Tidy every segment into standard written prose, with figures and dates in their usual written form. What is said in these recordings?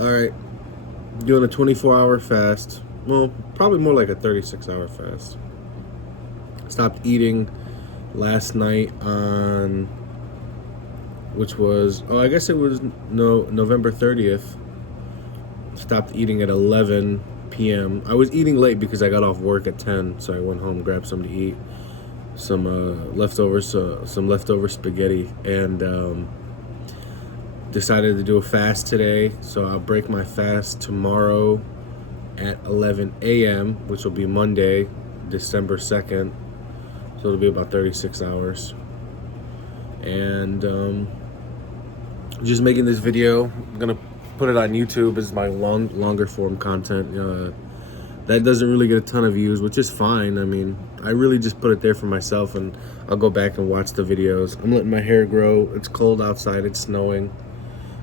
All right, doing a 24-hour fast. Well, probably more like a 36-hour fast. Stopped eating last night on, which was, I guess it was no November 30th. Stopped eating at 11 p.m. I was eating late because I got off work at 10, so I went home, grabbed something to eat, some leftovers, some leftover spaghetti, and decided to do a fast today. So I'll break my fast tomorrow at 11 a.m., which will be Monday, December 2nd. So it'll be about 36 hours. And just making this video. I'm going to put it on YouTube as my longer form content. That doesn't really get a ton of views, which is fine. I mean, I really just put it there for myself, and I'll go back and watch the videos. I'm letting my hair grow. It's cold outside. It's snowing.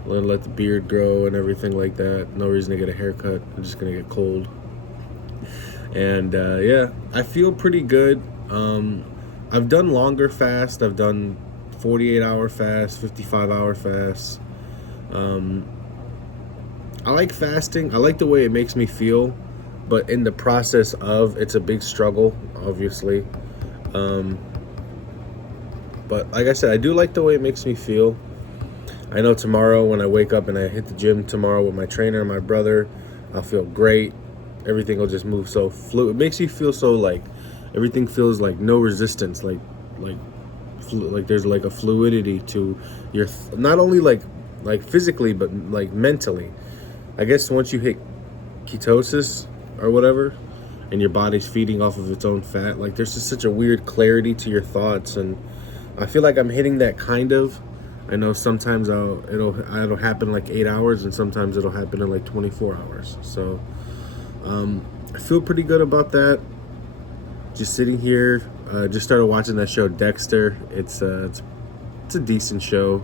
I'm gonna let the beard grow and everything like that. No reason to get a haircut. I'm just gonna get cold. And yeah, I feel pretty good. I've done longer fasts. I've done 48-hour fasts, 55-hour fasts. I like fasting. I like the way it makes me feel, but in the process of, it's a big struggle, obviously. But like I said, I do like the way it makes me feel. I know tomorrow when I wake up and I hit the gym tomorrow with my trainer and my brother, I'll feel great. Everything will just move so fluid. It makes you feel so like everything feels like no resistance, like there's like a fluidity to your not only like physically but like mentally. I guess once you hit ketosis or whatever, and your body's feeding off of its own fat, like there's just such a weird clarity to your thoughts, and I feel like I'm hitting that kind of. I know sometimes it'll happen like 8 hours, and sometimes it'll happen in like 24 hours. So I feel pretty good about that. Just sitting here, just started watching that show Dexter. It's a decent show.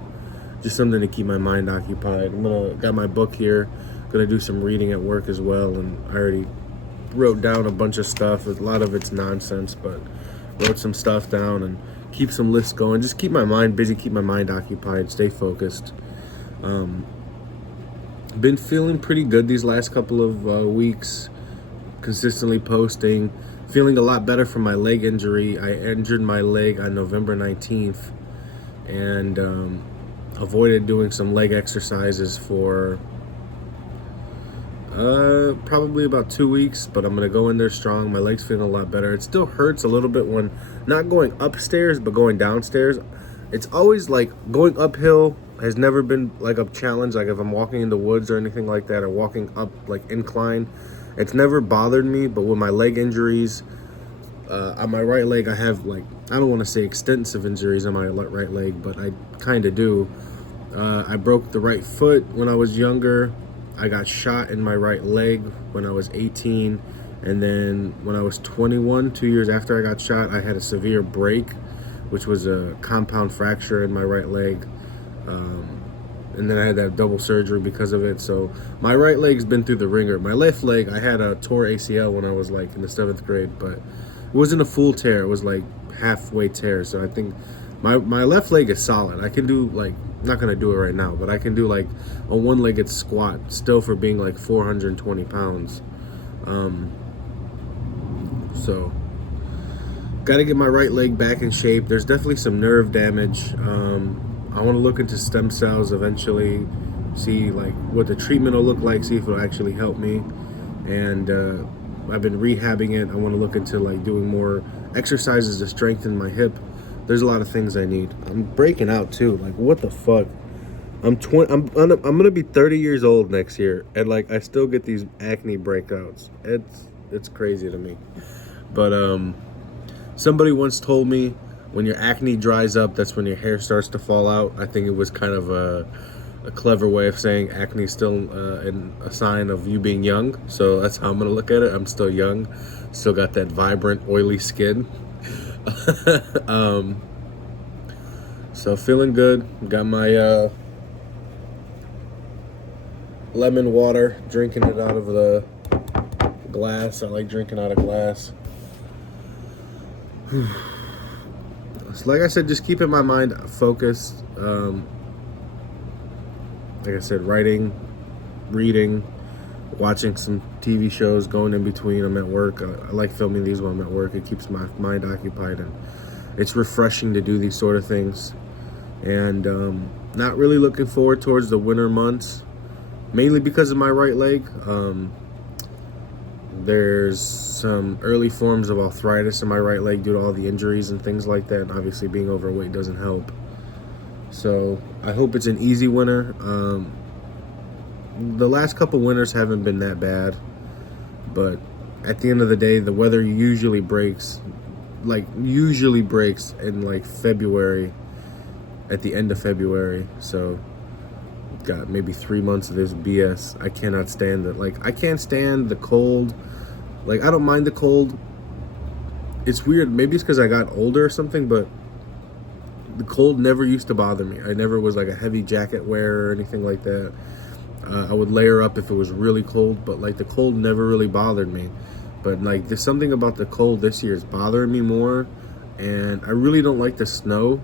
Just something to keep my mind occupied. Got my book here. Gonna do some reading at work as well, and I already wrote down a bunch of stuff. A lot of it's nonsense, but wrote some stuff down and keep some lists going. Just keep my mind busy, keep my mind occupied, stay focused. Been feeling pretty good these last couple of weeks, consistently posting. Feeling a lot better from my leg injury. I injured my leg on November 19th and avoided doing some leg exercises for probably about 2 weeks, but I'm gonna go in there strong. My leg's feeling a lot better. It still hurts a little bit when not going upstairs but going downstairs. It's always like going uphill has never been like a challenge, like if I'm walking in the woods or anything like that, or walking up like incline. It's never bothered me. But with my leg injuries, on my right leg, I have like, I don't want to say extensive injuries on my right leg, but I kind of do. I broke the right foot when I was younger. I got shot in my right leg when I was 18, and then when I was 21, 2 years after I got shot, I had a severe break, which was a compound fracture in my right leg, and then I had that double surgery because of it. So my right leg's been through the ringer. My left leg, I had a tore ACL when I was like in the 7th grade, but it wasn't a full tear. It was like halfway tear. So I think my left leg is solid. I can do like, not gonna do it right now, but I can do like a one-legged squat still for being like 420 pounds. So got to get my right leg back in shape. There's definitely some nerve damage. I want to look into stem cells eventually, see like what the treatment will look like, see if it'll actually help me. And I've been rehabbing it. I want to look into like doing more exercises to strengthen my hip. There's a lot of things I need. I'm breaking out too. Like, what the fuck? I'm gonna be 30 years old next year, and like I still get these acne breakouts. It's crazy to me. But somebody once told me when your acne dries up, that's when your hair starts to fall out. I think it was kind of a clever way of saying acne is still a sign of you being young. So that's how I'm gonna look at it. I'm still young, still got that vibrant, oily skin. So feeling good. Got my lemon water, drinking it out of the glass. I like drinking out of glass. So like I said, just keeping my mind focused. Like I said, writing reading, watching some TV shows, going in between. I'm at work. I like filming these when I'm at work. It keeps my mind occupied, and it's refreshing to do these sort of things. And not really looking forward towards the winter months, mainly because of my right leg. There's some early forms of arthritis in my right leg due to all the injuries and things like that. And obviously being overweight doesn't help. So I hope it's an easy winter. The last couple winters haven't been that bad, but at the end of the day, the weather usually breaks in like February, at the end of February. So got maybe 3 months of this BS. I cannot stand it. Like, I can't stand the cold. Like, I don't mind the cold. It's weird. Maybe it's because I got older or something, but the cold never used to bother me. I never was like a heavy jacket wearer or anything like that. I would layer up if it was really cold, but like the cold never really bothered me. But like there's something about the cold this year is bothering me more, and I really don't like the snow.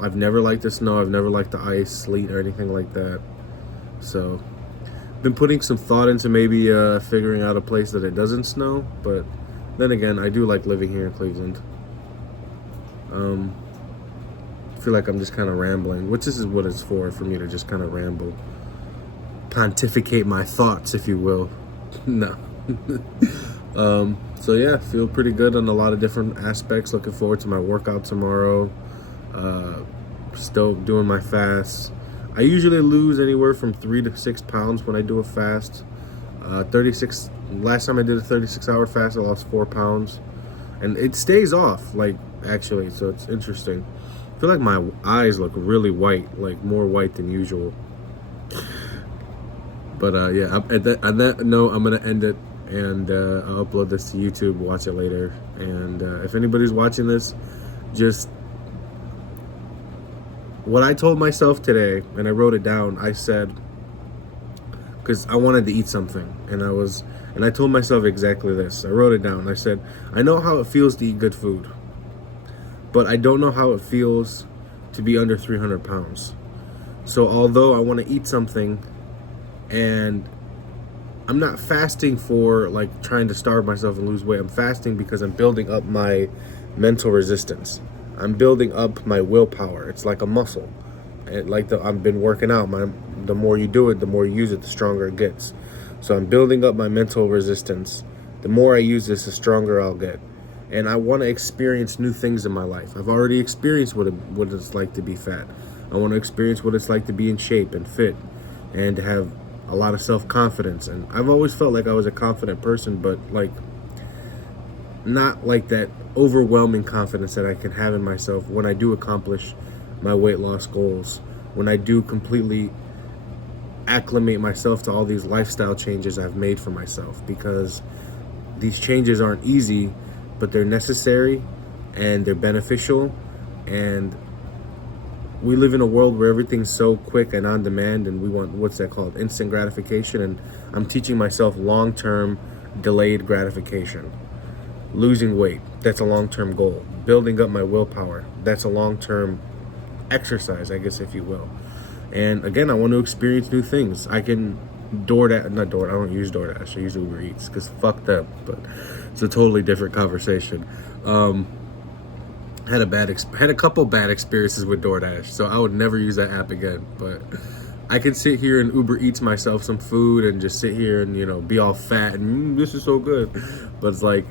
I've never liked the snow. I've never liked the ice, sleet, or anything like that. So been putting some thought into maybe figuring out a place that it doesn't snow, but then again, I do like living here in Cleveland. I feel like I'm just kind of rambling, which this is what it's for me to just kind of ramble, pontificate my thoughts, if you will. No. So yeah, feel pretty good on a lot of different aspects. Looking forward to my workout tomorrow. Still doing my fast. I usually lose anywhere from 3 to 6 pounds when I do a fast. 36. Last time I did a 36-hour fast, I lost 4 pounds, and it stays off. Like, actually, so it's interesting. I feel like my eyes look really white, like more white than usual. But yeah, on that note, I'm gonna end it, and I'll upload this to YouTube. Watch it later, and if anybody's watching this, just what I told myself today, and I wrote it down. I said, because I wanted to eat something, and I told myself exactly this. I wrote it down. I said, I know how it feels to eat good food, but I don't know how it feels to be under 300 pounds. So although I want to eat something, and I'm not fasting for like trying to starve myself and lose weight. I'm fasting because I'm building up my mental resistance. I'm building up my willpower. It's like a muscle. And like I've been working out. The more you do it, the more you use it, the stronger it gets. So I'm building up my mental resistance. The more I use this, the stronger I'll get. And I want to experience new things in my life. I've already experienced what it's like to be fat. I want to experience what it's like to be in shape and fit, and to have a lot of self-confidence. And I've always felt like I was a confident person, but like not like that overwhelming confidence that I can have in myself when I do accomplish my weight loss goals, when I do completely acclimate myself to all these lifestyle changes I've made for myself, because these changes aren't easy, but they're necessary and they're beneficial. And we live in a world where everything's so quick and on demand, and we want, what's that called, instant gratification. And I'm teaching myself long-term delayed gratification. Losing weight, that's a long-term goal. Building up my willpower, that's a long-term exercise, I guess, if you will. And again, I want to experience new things. I can I don't use DoorDash, I use Uber Eats, because fuck them, but it's a totally different conversation. Had a couple bad experiences with DoorDash, so I would never use that app again. But I could sit here and Uber Eats myself some food and just sit here and, you know, be all fat and this is so good. But it's like,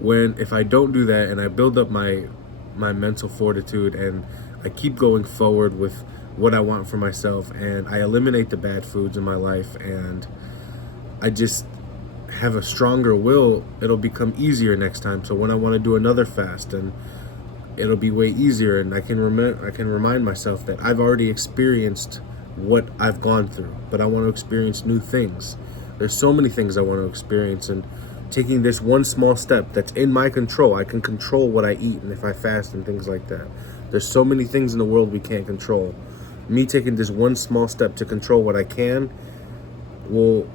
if I don't do that and I build up my mental fortitude and I keep going forward with what I want for myself, and I eliminate the bad foods in my life, and I just have a stronger will, it'll become easier next time. So when I want to do another fast, and it'll be way easier, and I can remind myself that I've already experienced what I've gone through, but I want to experience new things. There's so many things I want to experience, and taking this one small step that's in my control. I can control what I eat and if I fast and things like that. There's so many things in the world we can't control. Me taking this one small step to control what I can will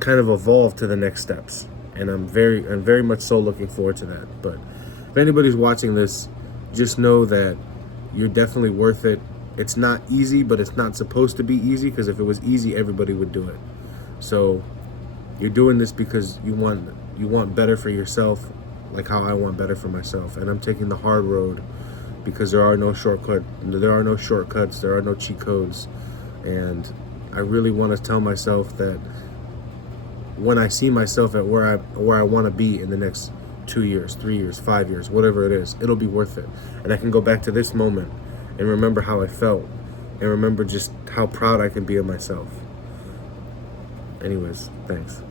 kind of evolve to the next steps. And I'm very much so looking forward to that. But if anybody's watching this, just know that you're definitely worth it. It's not easy, but it's not supposed to be easy, because if it was easy, everybody would do it. So you're doing this because you want better for yourself, like how I want better for myself. And I'm taking the hard road because there are no shortcuts, there are no cheat codes. And I really want to tell myself that when I see myself at where I want to be in the next 2 years, 3 years, 5 years, whatever it is, it'll be worth it. And I can go back to this moment and remember how I felt and remember just how proud I can be of myself. Anyways, thanks.